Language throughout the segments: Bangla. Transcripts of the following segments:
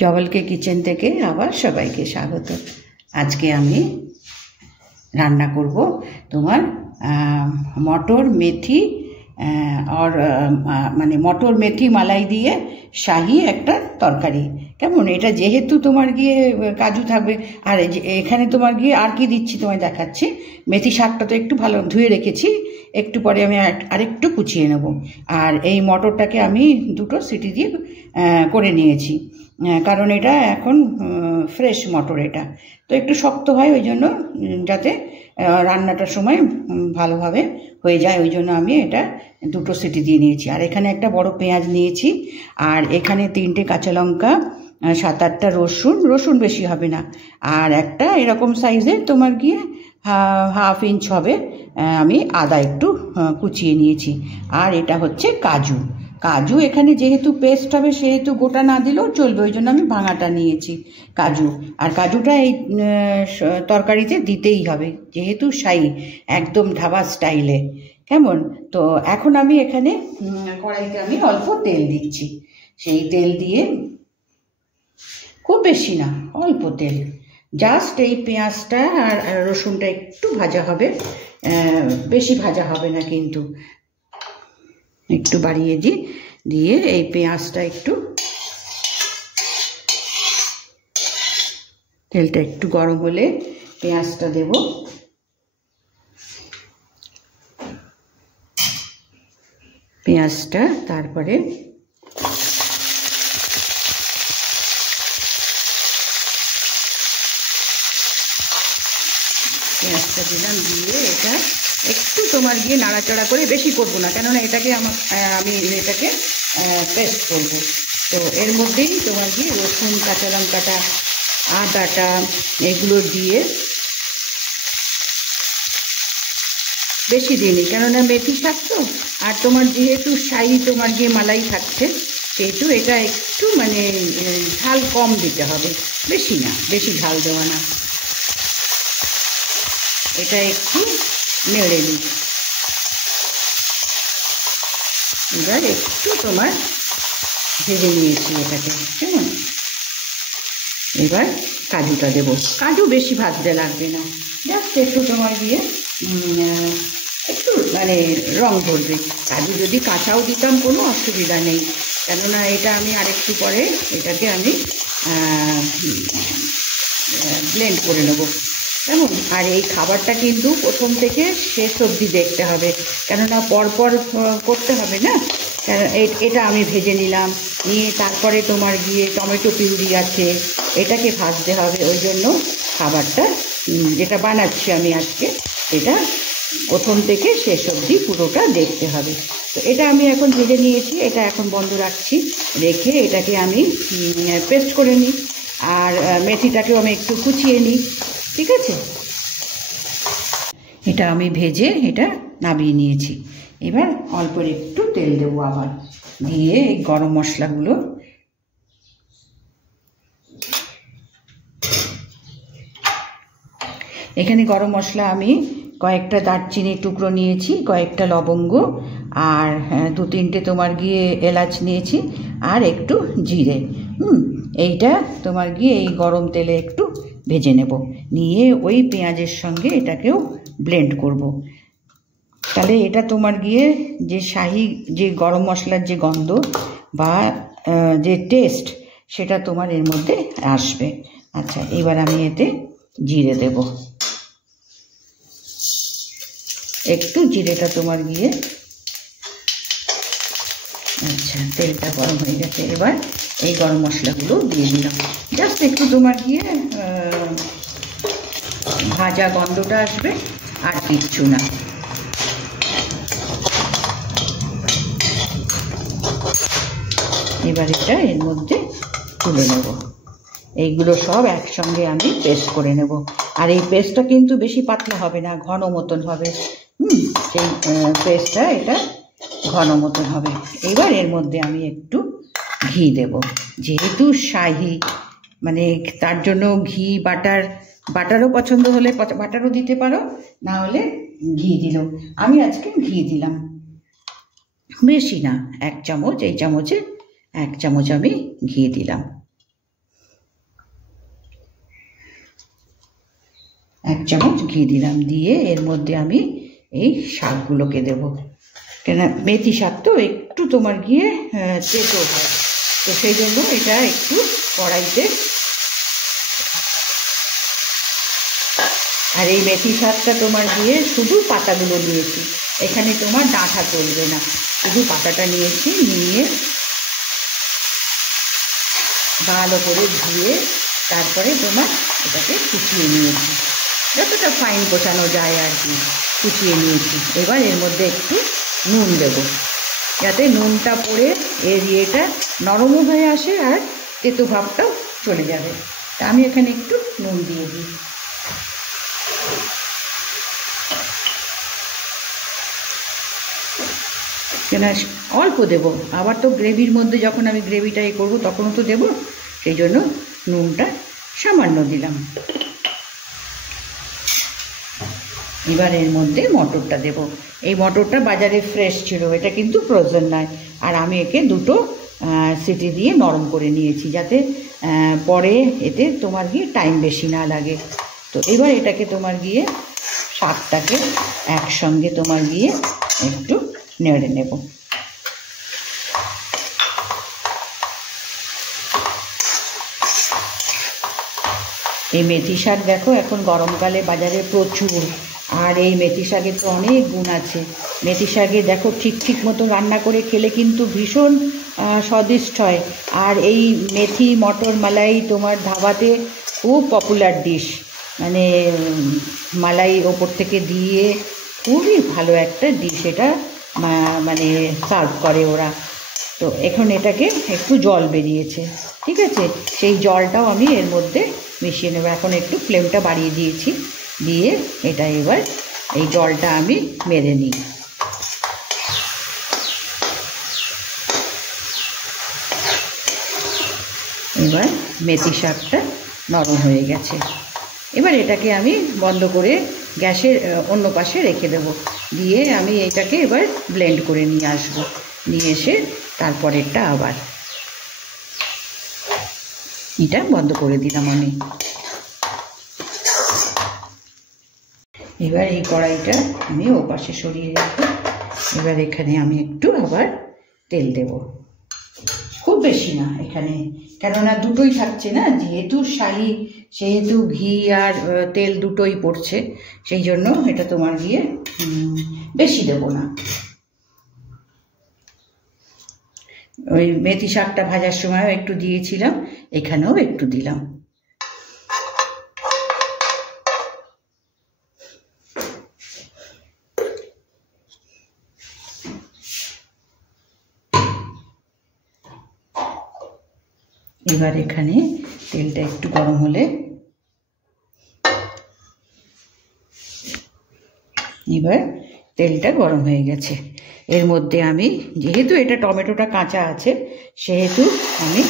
জবলকে কিচেন থেকে আবার সবাইকে স্বাগত। আজকে আমি রান্না করব তোমার মটর মেথি আর মানে মটর মেথি মালাই দিয়ে শাহি একটা তরকারি। কেমন এটা, যেহেতু তোমার গিয়ে কাজু থাকবে, আর এখানে তোমার গিয়ে আর কি দিচ্ছি তোমায় দেখাচ্ছি। মেথি শাকটা তো একটু ভালো ধুয়ে রেখেছি, একটু পরে আমি আরেকটু কুচিয়ে নেব। আর এই মটরটাকে আমি 2টো সিটি দিয়ে করে নিয়েছি, কারণ এটা এখন ফ্রেশ মটর, এটা তো একটু শক্ত হয়, ওই জন্য যাতে রান্নাটার সময় ভালোভাবে হয়ে যায়, ওই জন্য আমি এটা 2টো সিটি দিয়ে নিয়েছি। আর এখানে একটা বড় পেঁয়াজ নিয়েছি, আর এখানে 3টে কাঁচা লঙ্কা, 7-8টা রসুন বেশি হবে না, আর একটা এরকম সাইজের তোমার গিয়ে 1/2 ইঞ্চ হবে আমি আদা একটু কুচিয়ে নিয়েছি। আর এটা হচ্ছে কাজু এখানে যেহেতু পেস্ট হবে সেহেতু গোটা না দিলেও চলবে, ওই জন্য আমি ভাঙাটা নিয়েছি কাজু। আর কাজুটা এই তরকারিতে দিতেই হবে, যেহেতু শাহি একদম ধাবা স্টাইলে। কেমন, তো এখন আমি এখানে কড়াইতে আমি অল্প তেল দিচ্ছি। সেই তেল দিয়ে, খুব বেশি না, অল্প তেল, জাস্ট এই পেঁয়াজটা আর রসুনটা একটু ভাজা হবে, বেশি ভাজা হবে না, কিন্তু একটু বাড়িয়ে দিয়ে এই পেঁয়াজটা একটু, তেলটা একটু গরম হলে পেঁয়াজটা দেব। পেঁয়াজটা তারপরে পেঁয়াজটা দিলাম, দিয়ে এটা একটু তোমার গিয়ে নাড়াচাড়া করে, বেশি করবো না, কেননা এটাকে আমি এটাকে পেস্ট করব। তো এর মধ্যেই তোমার গিয়ে রসুন, কাঁচা লঙ্কাটা, আদাটা এগুলো দিয়ে, বেশি দিইনি কেননা মেথি শাক তো, আর তোমার যেহেতু শাহি তোমার গিয়ে মালাই থাকছে, সেহেতু এটা একটু মানে ঝাল কম দিতে হবে, বেশি না, বেশি ঝাল দেওয়া না। এটা একটু নেড়ে নিই। এবার একটু তোমার ভেজে নিয়েছি এটাকে, কেমন। এবার কাজুটা দেবো, কাজু বেশি ভাজতে লাগবে না, জাস্ট একটু তোমার দিয়ে একটু মানে রং ধরবে। কাজু যদি কাঁচাও দিতাম কোনো অসুবিধা নেই, কেননা এটা আমি আরেকটু পরে এটাকে আমি ব্লেন্ড করে নেবো, কেমন। আর এই খাবারটা কিন্তু প্রথম থেকে শেষ অবধি দেখতে হবে, কেননা পরপর করতে হবে না। এটা আমি ভেজে নিলাম, নিয়ে তারপরে তোমার গিয়ে টমেটো পিউরি আছে, এটাকে ভাজতে হবে, ওই জন্য খাবারটা যেটা বানাচ্ছি আমি আজকে, এটা প্রথম থেকে শেষ অবধি পুরোটা দেখতে হবে। তো এটা আমি এখন ভেজে নিয়েছি, এটা এখন বন্ধ রাখছি, রেখে এটাকে আমি পেস্ট করে নিই। আর মেথিটাকেও আমি একটু কুচিয়ে নিই, ঠিক আছে। এটা আমি ভেজে এটা নামিয়ে নিয়েছি। এবার অল্প একটু তেল দেবো আবার, দিয়ে এই গরম মশলাগুলো, এখানে গরম মশলা আমি কয়েকটা দারচিনি টুকরো নিয়েছি, কয়েকটা লবঙ্গ, আর 2-3টে তোমার গিয়ে এলাচ নিয়েছি, আর একটু জিরে। এইটা তোমার গিয়ে এই গরম তেলে একটু ভেজে নেব, নিয়ে ওই পেঁয়াজের সঙ্গে এটাকেও ব্লেন্ড করব। তাহলে এটা তোমার গিয়ে যে শাহি, যে গরম মশলার যে গন্ধ বা যে টেস্ট, সেটা তোমার এর মধ্যে আসবে। আচ্ছা, এবার আমি এতে জিরে দেব, একটু জিরেটা তোমার গিয়ে, আচ্ছা, তেলটা গরম হয়ে গেছে। এবার এই গরম মশলাগুলো দিয়ে দিলাম, জাস্ট একটু তোমার গিয়ে ভাজা গন্ধটা আসবে, আর কিচ্ছু না। এবার এটা এর মধ্যে তুলে নেব, এইগুলো সব একসঙ্গে আমি পেস্ট করে নেব। আর এই পেস্টটা কিন্তু বেশি পাতলা হবে না, ঘন মতন হবে। সেই পেস্টটা এটা ঘন মতন হবে। এবার এর মধ্যে আমি একটু ঘি দেব, যেহেতু শাহি মানে তার জন্য ঘি, বাটারও পছন্দ হলে বাটারও দিতে পারো, না হলে ঘি দিলেও। আমি আজকে ঘি দিলাম, বেশি না, 1 চামচ, এই চামচে 1 চামচ আমি ঘি দিলাম। 1 চামচ ঘি দিলাম, দিয়ে এর মধ্যে আমি এই শাকগুলোকে দেব। কেন মেথি শাক তো একটু তোমার গিয়ে তেতো হয়, তো সেই জন্য এটা একটু কড়াইতে। আর এই মেথি শাকটা তোমার গিয়ে শুধু পাতাগুলো নিয়েছি, এখানে তোমার ডাঁটা চলবে না, শুধু পাতাটা নিয়েছি। নিয়ে ভালো করে ধুয়ে তারপরে তোমার এটাকে কুচিয়ে নিয়েছি, যতটা ফাইন কোচানো যায় আর কি, কুচিয়ে নিয়েছি। এবার এর মধ্যে একটু নুন দেবো, যাতে নুনটা পড়ে এর ইয়েটা নরমও হয়ে আসে আর তেতো ভাবটাও চলে যাবে। তা আমি এখানে একটু নুন দিয়ে দিই। কেন অল্প দেবো, আবার তো গ্রেভির মধ্যে যখন আমি গ্রেভিটা এ করবো তখনও তো দেবো, সেই জন্য নুনটা সামান্য দিলাম। এবার এর মধ্যে মটরটা দেব। এই মটরটা বাজারে ফ্রেশ ছিল, এটা কিন্তু ফ্রোজেন নয়। আর আমি একে 2টো সিটি দিয়ে নরম করে নিয়েছি, যাতে পরে এতে তোমার গিয়ে টাইম বেশি না লাগে। তো এবার এটাকে তোমার গিয়ে শাকটাকে একসঙ্গে তোমার গিয়ে একটু নেড়ে নেব। এই মেথি শাক দেখো এখন গরমকালে বাজারে প্রচুর, আর এই মেথি শাকের তো অনেক গুণ আছে। মেথি শাকে দেখো ঠিক মতো রান্না করে খেলে কিন্তু ভীষণ স্বাদিষ্ট হয়। আর এই মেথি মটর মালাই তোমার ধাবাতে খুব পপুলার ডিশ, মানে মালাই ওপর থেকে দিয়ে খুবই ভালো একটা ডিশ, এটা মানে সার্ভ করে ওরা। তো এখন এটাকে একটু জল বেরিয়েছে, ঠিক আছে, সেই জলটাও আমি এর মধ্যে মিশিয়ে নেব। এখন একটু ফ্লেমটা বাড়িয়ে দিয়েছি, দিয়ে এটা এবার এই জলটা আমি মেরে নিই। এবার মেথি শাকটা নরম হয়ে গেছে। এবার এটাকে আমি বন্ধ করে গ্যাসের অন্য পাশে রেখে দেব, দিয়ে আমি এটাকে এবার ব্লেন্ড করে নিয়ে আসবো। নিয়ে এসে তারপরেরটা আবার এটা বন্ধ করে দিলাম আমি। এবার এই কড়াইটা আমি ও পাশে সরিয়ে রাখবো। এবার এখানে আমি একটু আবার তেল দেব, খুব বেশি না এখানে, কেননা দুটোই থাকছে না, যেহেতু শাড়ি সেহেতু ঘি আর তেল দুটোই পড়ছে, সেই জন্য এটা তোমার গিয়ে বেশি দেব না। ওই মেথি শাকটা ভাজার সময়ও একটু দিয়েছিলাম, এখানেও একটু দিলাম। এবার এখানে তেলটা একটু গরম হলে এবার তেলটা গরম হয়ে গেছে, এর মধ্যে আমি যেহেতু এটা টমেটোটা কাঁচা আছে সেহেতু আমি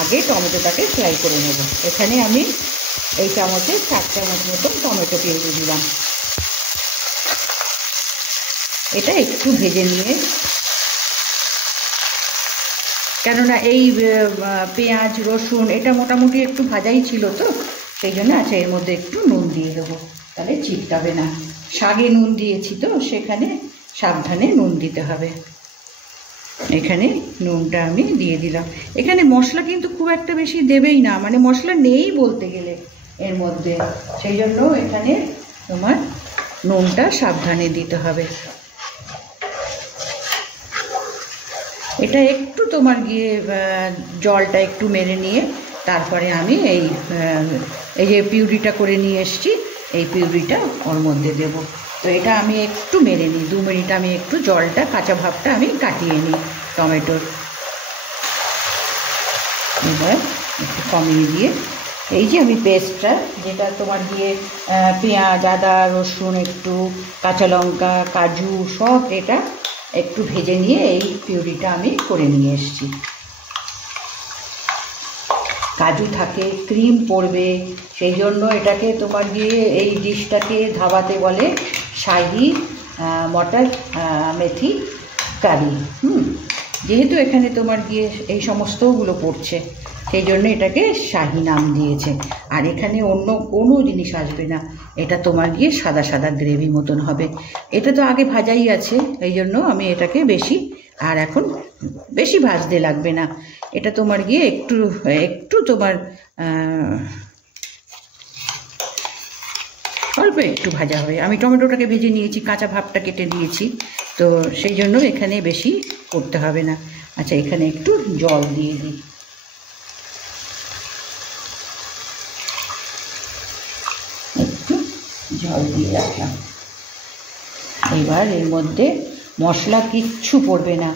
আগে টমেটোটাকে ফ্রাই করে নেব। এখানে আমি এই চামচে 4 চামচ মতন টমেটো পিউরি দিলাম। এটা একটু ভেজে নিয়ে, কেননা এই পেঁয়াজ রসুন এটা মোটামুটি একটু ভাজাই ছিল তো, সেই জন্য আচ্ছা এর মধ্যে একটু নুন দিয়ে দেবো, তাহলে চিটকাবে না। শাকে নুন দিয়েছি তো, সেখানে সাবধানে নুন দিতে হবে। এখানে নুনটা আমি দিয়ে দিলাম। এখানে মশলা কিন্তু খুব একটা বেশি দেবেই না, মানে মশলা নেই বলতে গেলে এর মধ্যে, সেই জন্য এখানে তোমার নুনটা সাবধানে দিতে হবে। এটা একটু তোমার গিয়ে জলটা একটু মেরে নিয়ে তারপরে আমি এই যে পিউরিটা করে নিয়ে এসেছি এই পিউরিটা ওর মধ্যে দেব। তো এটা আমি একটু মেরে নিই, 2 মিনিট আমি একটু জলটা কাঁচা ভাবটা আমি কাটিয়ে নিই টমেটোর। এবার একটু কমিয়ে দিয়ে এই যে আমি পেস্টটা যেটা তোমার দিয়ে পেঁয়াজ আদা রসুন একটু কাঁচা লঙ্কা কাজু সব এটা একটু ভেজে নিয়ে এই পিউরিটা আমি করে নিয়ে এসেছি। কাজু থাকে, ক্রিম পড়বে, সেই জন্য এটাকে তোমার গিয়ে এই ডিশটাকে ধাবাতে বলে শাহি মটর মেথি কারি। যেহেতু এখানে তোমার গিয়ে এই সমস্তগুলো পড়ছে, সেই জন্য এটাকে শাহি নাম দিয়েছে। আর এখানে অন্য কোনো জিনিস আসবে না, এটা তোমার গিয়ে সাদা সাদা গ্রেভি মতন হবে। এটা তো আগে ভাজাই আছে, এই জন্য আমি এটাকে বেশি আর এখন বেশি ভাজতে লাগবে না। এটা তোমার গিয়ে একটু একটু তোমার অল্প একটু ভাজা হবে। আমি টমেটোটাকে ভেজে নিয়েছি, কাঁচা ভাবটা কেটে দিয়েছি, তো সেই জন্য এখানে বেশি করতে হবে না। আচ্ছা, এখানে একটু জল দিয়ে দিই। একটু জল দিয়ে রাখলাম। এবার এর মধ্যে মশলা কিচ্ছু পড়বে না,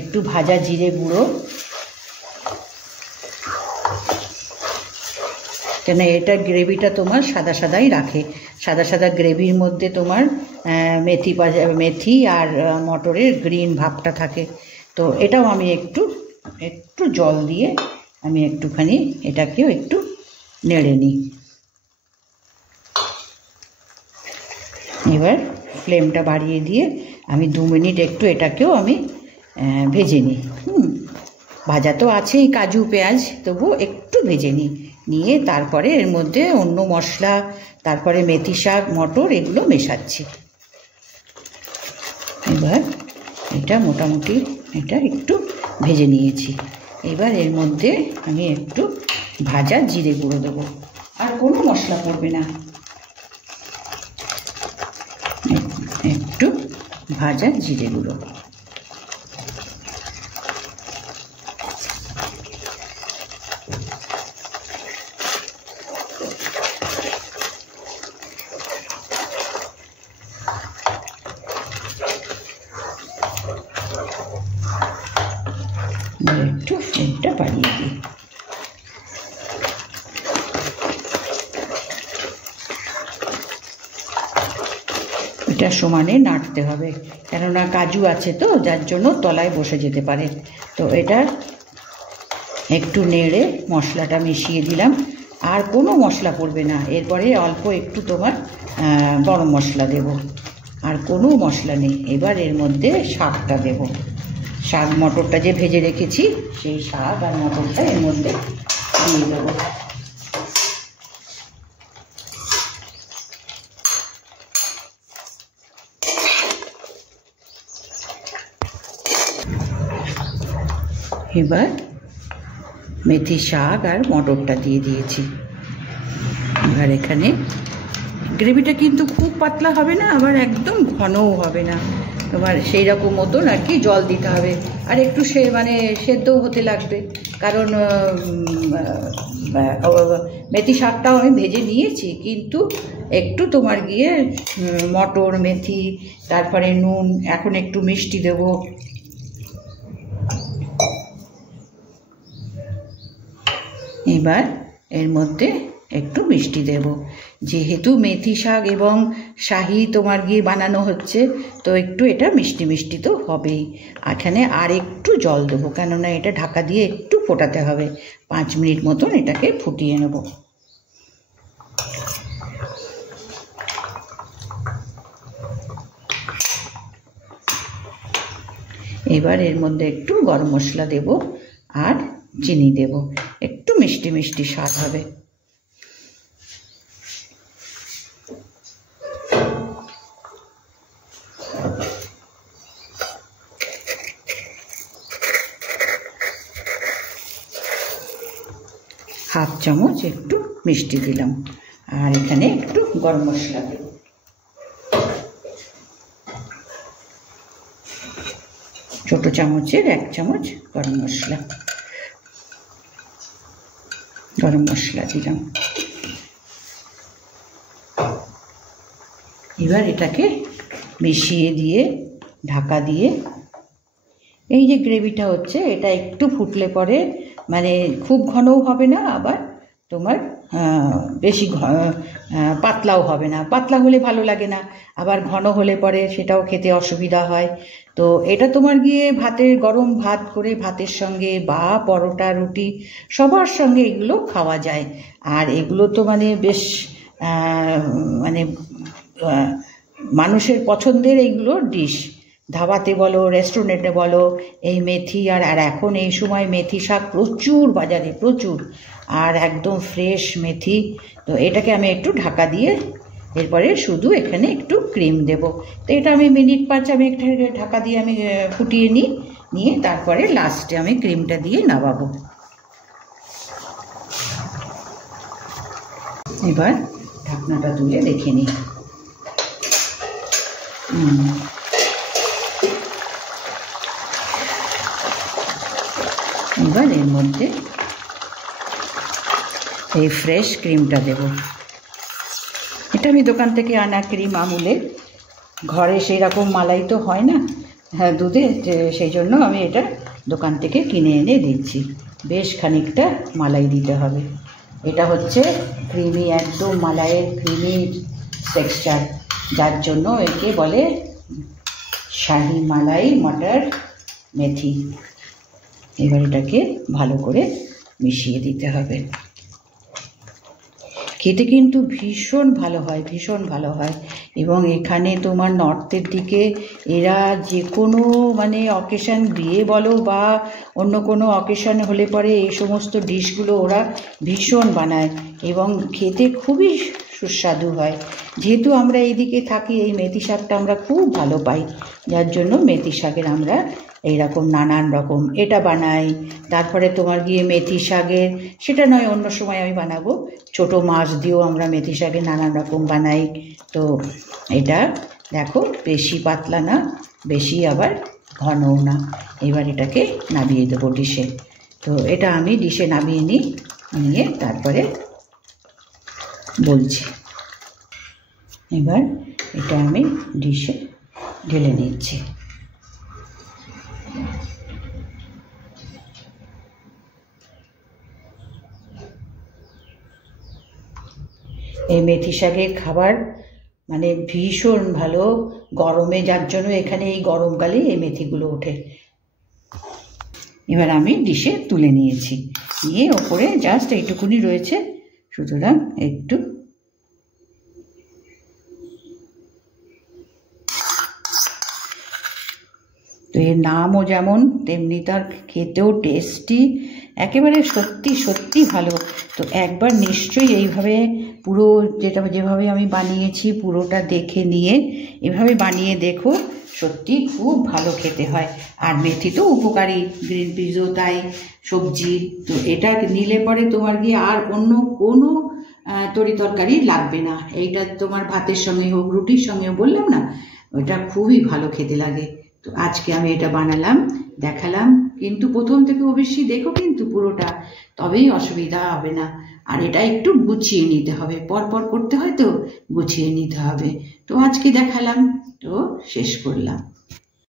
একটু ভাজা জিরে গুঁড়ো, কেন এটা গ্রেভিটা তোমার সাদা সাদাই রাখে। সাদা সাদা গ্রেভির মধ্যে তোমার মেথি আর মটরের গ্রিন ভাবটা থাকে। তো এটাও আমি একটু একটু জল দিয়ে আমি একটুখানি এটাকেও একটু নেড়ে নিই। এবার ফ্লেমটা বাড়িয়ে দিয়ে আমি 2 মিনিট একটু এটাকেও আমি ভেজে নিই। ভাজা তো আছেই কাজু পেঁয়াজ, তবু একটু ভেজে নিয়ে তারপরে এর মধ্যে অন্য মশলা, তারপরে মেথি শাক, মটর এগুলো মেশাচ্ছি। এবার এটা মোটামুটি এটা একটু ভেজে নিয়েছি। এবার এর মধ্যে আমি একটু ভাজা জিরে গুঁড়ো দেবো, আর কোনো মশলা পড়বে না, একটু ভাজা জিরে গুঁড়ো। একটু ফ্লেমটা বাড়িয়ে দিই। এটা সমানে নাড়তে হবে, কেননা কাজু আছে তো, যার জন্য তলায় বসে যেতে পারে। তো এটা একটু নেড়ে মশলাটা মিশিয়ে দিলাম, আর কোনো মশলা পড়বে না। এরপরে অল্প একটু তোমার গরম মশলা দেব, আর কোনো মশলা নেই। এবার এর মধ্যে শাকটা দেব, শাক মটরটা যে ভেজে রেখেছি সেই শাক আর মটরটা এর মধ্যে দিয়ে দেবো। এবার মেথি শাক আর মটরটা দিয়ে দিয়েছি। এবার এখানে গ্রেভিটা কিন্তু খুব পাতলা হবে না, আবার একদম ঘনও হবে না, তোমার সেই রকম মতন আর কি জল দিতে হবে। আর একটু সেদ্ধও হতে লাগবে, কারণ মেথি শাকটাও আমি ভেজে নিয়েছি, কিন্তু একটু তোমার গিয়ে মটর, মেথি, তারপরে নুন, এখন একটু মিষ্টি দেব। এবার এর মধ্যে একটু মিষ্টি দেব, যেহেতু মেথি শাক এবং শাহি তোমার গিয়ে বানানো হচ্ছে, তো একটু এটা মিষ্টি মিষ্টি তো হবেই। এখানে আর একটু জল দেবো, কেননা এটা ঢাকা দিয়ে একটু ফোটাতে হবে। 5 মিনিট মতন এটাকে ফুটিয়ে নেব। এবার এর মধ্যে একটু গরম মশলা দেব আর চিনি দেব, একটু মিষ্টি মিষ্টি স্বাদ হবে। হাফ চামচ একটু মিষ্টি দিলাম, আর এখানে একটু গরম মশলা দেব। ছোট চামচের 1 চামচ গরম মশলা দিলাম। এবার এটাকে মিশিয়ে দিয়ে ঢাকা দিয়ে এই যে গ্রেভিটা হচ্ছে, এটা একটু ফুটলে পরে খুব ঘনও হবে না, আবার তোমার বেশি পাতলাও হবে না। পাতলা হলে ভালো লাগে না, আবার ঘন হলে পরে সেটাও খেতে অসুবিধা হয়। তো এটা তোমার গিয়ে গরম ভাত করে ভাতের সঙ্গে বা পরোটা, রুটি সবার সঙ্গে এগুলো খাওয়া যায়। আর এগুলো তো বেশ মানুষের পছন্দের এইগুলো ডিশ। ধাবাতে বলো, রেস্টুরেন্টে বলো, এই মেথি আর এখন এই সময় মেথি শাক প্রচুর বাজারে, প্রচুর, আর একদম ফ্রেশ মেথি। তো এটাকে আমি একটু ঢাকা দিয়ে এরপরে শুধু এখানে একটু ক্রিম দেব। তো এটা আমি মিনিট 5 আমি একটা ঢাকা দিয়ে আমি ফুটিয়ে নিয়ে তারপরে লাস্টে আমি ক্রিমটা দিয়ে নামাবো। এবার ঢাকনাটা তুলে দেখে নিই। এবার এর মধ্যে এই ফ্রেশ ক্রিমটা দেব। এটা আমি দোকান থেকে আনা ক্রিম, আমুলের। ঘরে সেই রকম মালাই তো হয় না, হ্যাঁ, দুধে, সেই জন্য আমি এটা দোকান থেকে কিনে এনে দিচ্ছি। বেশ খানিকটা মালাই দিতে হবে। এটা হচ্ছে ক্রিমি, একদম মালাইয়ের ক্রিমি টেক্সচার, যার জন্য একে বলে শাহি মালাই মটর মেথি। এবার এটাকে ভালো করে মিশিয়ে দিতে হবে। খেতে কিন্তু ভীষণ ভালো হয়, ভীষণ ভালো হয়। এবং এখানে তোমার নর্থের দিকে এরা যে কোনো মানে অকেশান, বিয়ে বলো বা অন্য কোনো অকেশান হলে পরে এই সমস্ত ডিশগুলো ওরা ভীষণ বানায় এবং খেতে খুবই সুস্বাদু হয়। যেহেতু আমরা এইদিকে থাকি, এই মেথি শাকটা আমরা খুব ভালো পাই, যার জন্য মেথি শাকের আমরা এইরকম নানান রকম এটা বানাই। তারপরে তোমার গিয়ে মেথি শাকের, সেটা নয় অন্য সময় আমি বানাবো, ছোট মাছ দিয়েও আমরা মেথি শাকের নানান রকম বানাই। তো এটা দেখো বেশি পাতলা না, বেশি আবার ঘনও না। এবার এটাকে নামিয়ে দেবো ডিশে। তো এটা আমি ডিশে নামিয়ে নিয়ে তারপরে বলছি। এবার এটা আমি ডিশে ঢেলে নিচ্ছি। এই মেথি শাকের খাবার মানে ভীষণ ভালো গরমে, যার জন্য এখানে এই গরমকালে এই মেথিগুলো ওঠে। এবার আমি ডিশে তুলে নিয়েছি, নিয়ে ওপরে জাস্ট এইটুকুনি রয়েছে, সুতরাং একটু তো এর নামও যেমন তেমনি তার খেতেও টেস্টি, একেবারে সত্যি সত্যি ভালো। তো একবার নিশ্চয়ই এইভাবে পুরো যেভাবে আমি বানিয়েছি পুরোটা দেখে নিয়ে এভাবে বানিয়ে দেখো, সত্যি খুব ভালো খেতে হয়। আর মেথি তো উপকারী, গ্রিন পিসও তাই, সবজি। তো এটা নিলে পরে তোমার গিয়ে আর অন্য কোনো তরি তরকারি লাগবে না। এইটা তোমার ভাতের সঙ্গে হোক, রুটির সঙ্গেও, বললাম না, ওইটা খুবই ভালো খেতে লাগে। তো আজকে আমি এটা বানালাম, দেখালাম। কিন্তু প্রথম থেকে অবশ্যই দেখো কিন্তু পুরোটা, তবেই অসুবিধা হবে না। আর এটা একটু গুছিয়ে নিতে হবে, পরপর করতে হয় তো গুছিয়ে নিতে হবে। তো আজকে দেখালাম, তো শেষ করলাম।